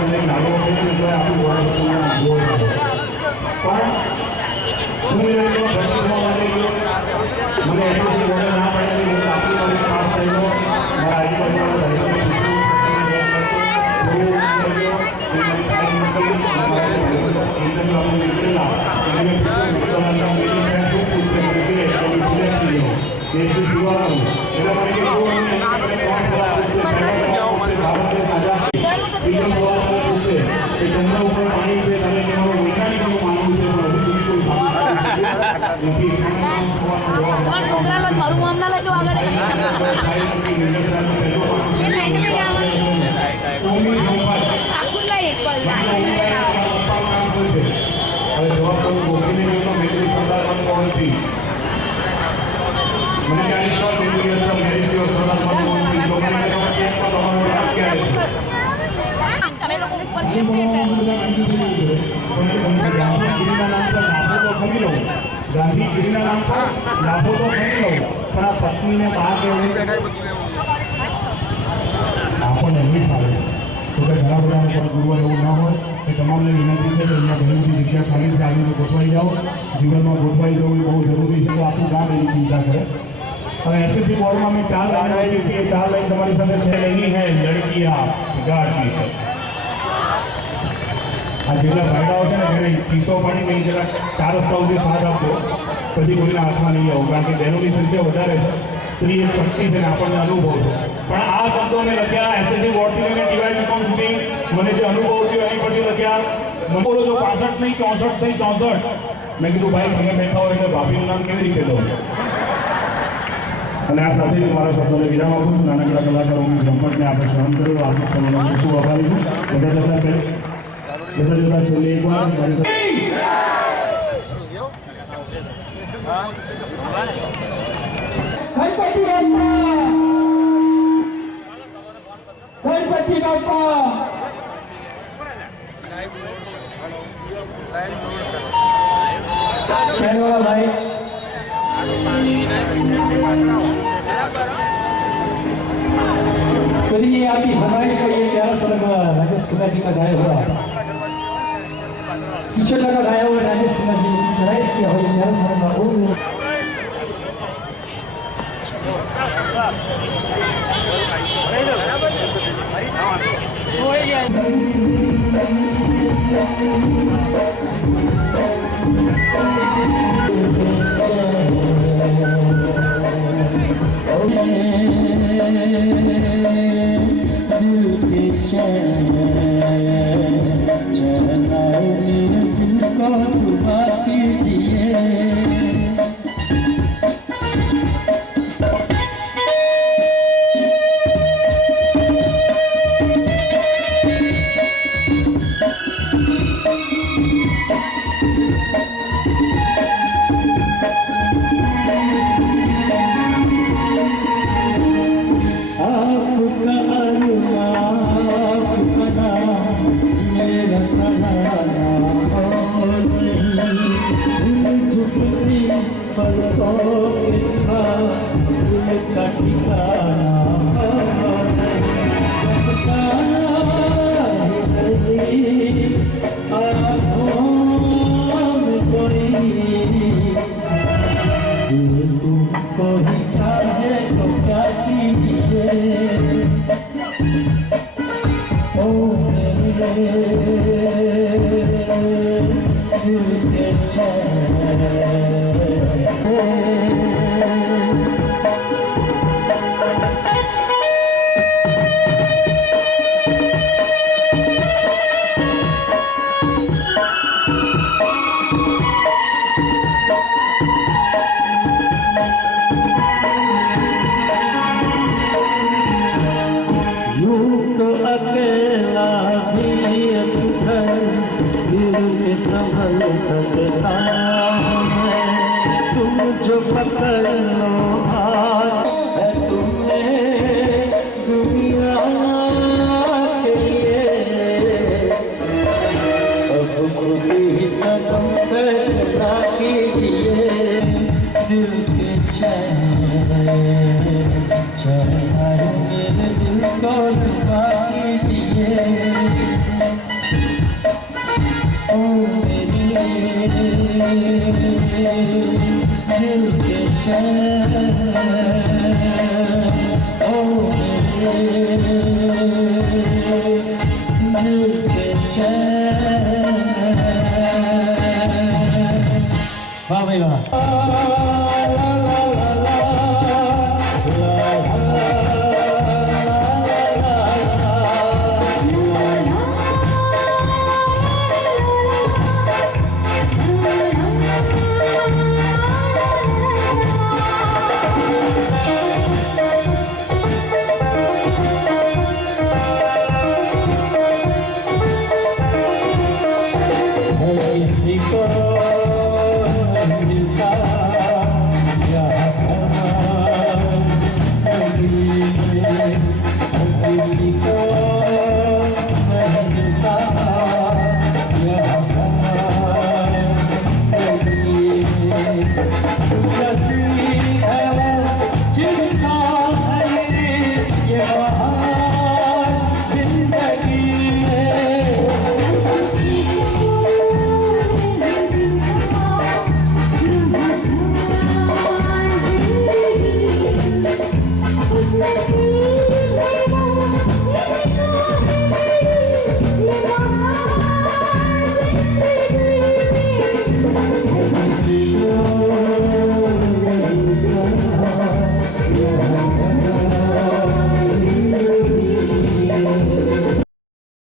મને નાનો હતો આપણું પણ મને એટલું ના પડે આપણી ખાસ થયેલો મારા છોકરા મારું નામ ના લેજો આગળ ગાંધીગીરીના નામ પર લાભો તો ખાઈ લઉં પણ આ પત્નીને બહાર આપણને નહીં ફાવે તો કે ઘણા બધા ગુરુવાર એવું ના હોય એ તમામને વિનંતી છે કે અહીંયા ઘણી બધી જગ્યા ખાલી છે આવીને ગોઠવાઈ જાઓ જીવનમાં ગોઠવાઈ જવું એ બહુ જરૂરી છે તો આપણું ગામ એની ચિંતા કરે હવે એસએસસી બોર્ડમાં મેં 4 લાઈન આપી હતી એ 4 લાઈન તમારી સાથે છે નહીં હે લડકિયા ગાડી છે આ જેટલા ફાયદાઓ છે ને એને ચીસો પાડી નહીં જરા 4 રસ્તા સુધી સાથ આપજો પછી કોઈના હાથમાં નહીં આવું કારણ કે બહેનોની સંખ્યા વધારે છે સ્ત્રી એક શક્તિ છે ને આપણને અનુભવ છે પણ આ શબ્દો મેં લખ્યા એસએસસી બોર્ડથી લઈને ડીવાય બીકોમ સુધી મને જે અનુભવ થયો એની પરથી લખ્યા મને બોલો છો 65 નહીં 64 થઈ 64 મેં કીધું ભાઈ તમે બેઠા હોય એટલે ભાભીનું નામ કેવી રીતે દઉં અને આ સાથે મારા શબ્દોને વિરામ આપું છું નાનકડા કલાકારોની જમપટને આપણે સહન કર્યો આર્થિક સમયનો ખૂબ આભારી છું બધા છેલ્લે એકવાર ગણપતિ બાપા ભાઈ कभी ये आपकी फरमाइश को ये प्यारा सलग राजेश कुमार जी का गाया हुआ पीछे लगा गाया हुआ राजेश कुमार जी ने फरमाइश किया हुआ ये प्यारा सलग વાહ ભાઈ વાહ किसी को मिलता यहाँ किसी को